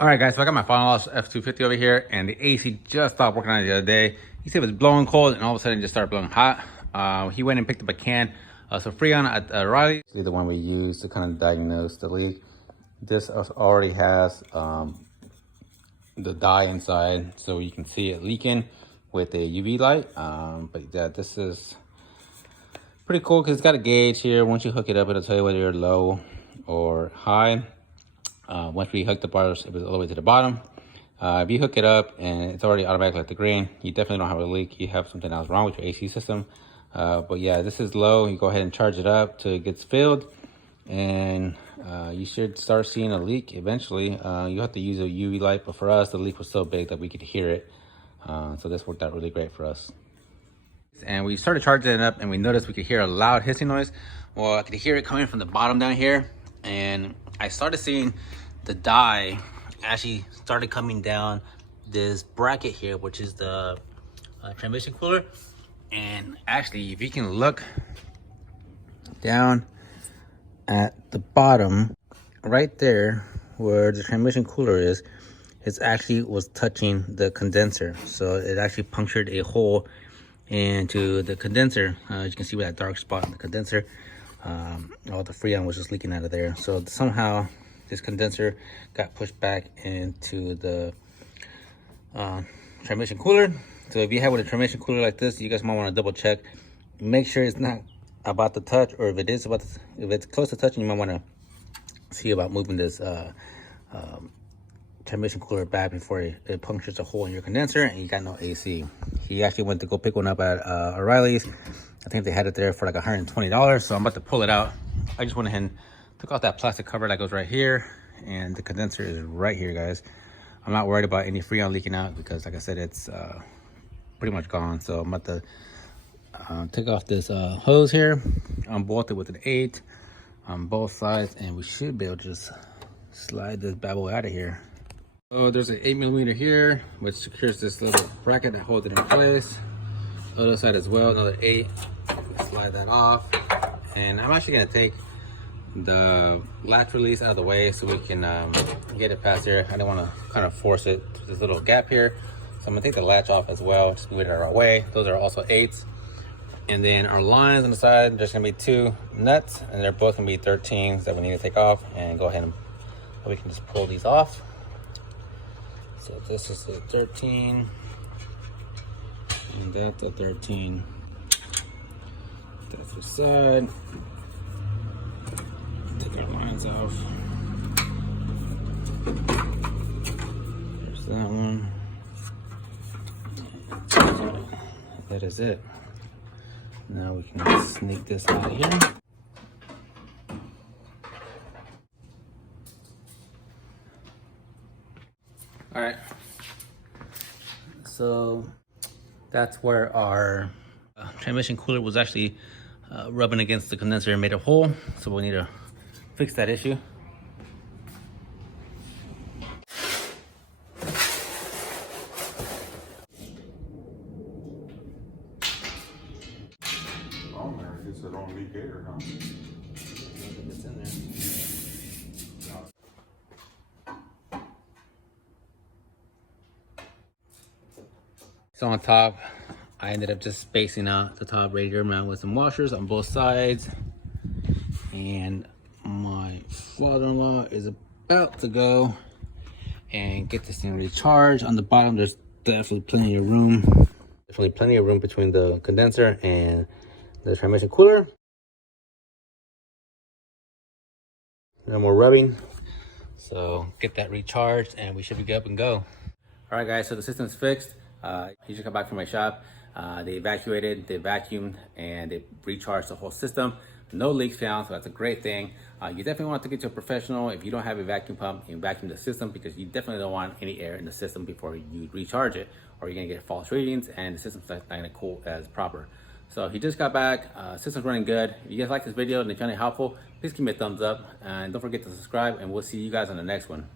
All right, guys, so I got my final F-250 over here, and the AC just stopped working on it the other day. He said it was blowing cold, and all of a sudden it just started blowing hot. He went and picked up a can. So Freon at Riley, the one we use to kind of diagnose the leak. This already has the dye inside, so you can see it leaking with a UV light. But yeah, this is pretty cool because it's got a gauge here. Once you hook it up, it'll tell you whether you're low or high. Once we hooked the bars, it was all the way to the bottom. If you hook it up and it's already automatically at the green, you definitely don't have a leak. You have something else wrong with your AC system. But yeah, this is low. You go ahead and charge it up till it gets filled, and you should start seeing a leak eventually. You have to use a UV light, but for us, the leak was so big that we could hear it. So this worked out really great for us. And we started charging it up, and we noticed we could hear a loud hissing noise. Well, I could hear it coming from the bottom down here, and I started seeing the dye actually started coming down this bracket here, which is the transmission cooler. And actually, if you can look down at the bottom right there where the transmission cooler is, it actually was touching the condenser. So it actually punctured a hole into the condenser. As you can see with that dark spot in the condenser, all the Freon was just leaking out of there. So somehow this condenser got pushed back into the transmission cooler. So if you have with a transmission cooler like this, you guys might want to double check, make sure it's not about to touch, or if it is about to, if it's close to touching, you might want to see about moving this transmission cooler back before it punctures a hole in your condenser and you got no AC. He actually went to go pick one up at O'Reilly's. I think they had it there for like $120, so I'm about to pull it out. I just went ahead and took off that plastic cover that goes right here, and the condenser is right here, guys. I'm not worried about any Freon leaking out because, like I said, it's pretty much gone. So I'm about to take off this hose here, unbolt it with an 8 on both sides, and we should be able to just slide this bad boy out of here. So there's an 8mm here, which secures this little bracket that holds it in place. Other side as well, another 8. Slide that off, and I'm actually gonna take the latch release out of the way so we can get it past here. I don't want to kind of force it to this little gap here, so I'm gonna take the latch off as well, just move it out of our way. Those are also 8s. And then our lines on the side, there's gonna be 2 nuts, and they're both gonna be 13s that we need to take off, and go ahead and we can just pull these off. So this is a 13, and that's a 13. That's the side. Take our lines off. There's that one. That is it. Now we can sneak this out of here. All right. So that's where our transmission cooler was actually rubbing against the condenser and made a hole. So we need to fix that issue. On there, I guess it don't leak air, huh? It's in there. So on top, I ended up just spacing out the top radiator mount with some washers on both sides. And my father-in-law is about to go and get this thing recharged. On the bottom, there's definitely plenty of room. Definitely plenty of room between the condenser and the transmission cooler. No more rubbing. So get that recharged and we should be up and go. All right, guys, so the system's fixed. You just got back from my shop. They evacuated, they vacuumed, and they recharged the whole system. No leaks found, so that's a great thing. You definitely want to take it to a professional. If you don't have a vacuum pump, you vacuum the system because you definitely don't want any air in the system before you recharge it, or you're gonna get false readings and the system's not gonna cool as proper. So he just got back, system's running good. If you guys like this video and it's really helpful, please give me a thumbs up, and don't forget to subscribe, and we'll see you guys on the next one.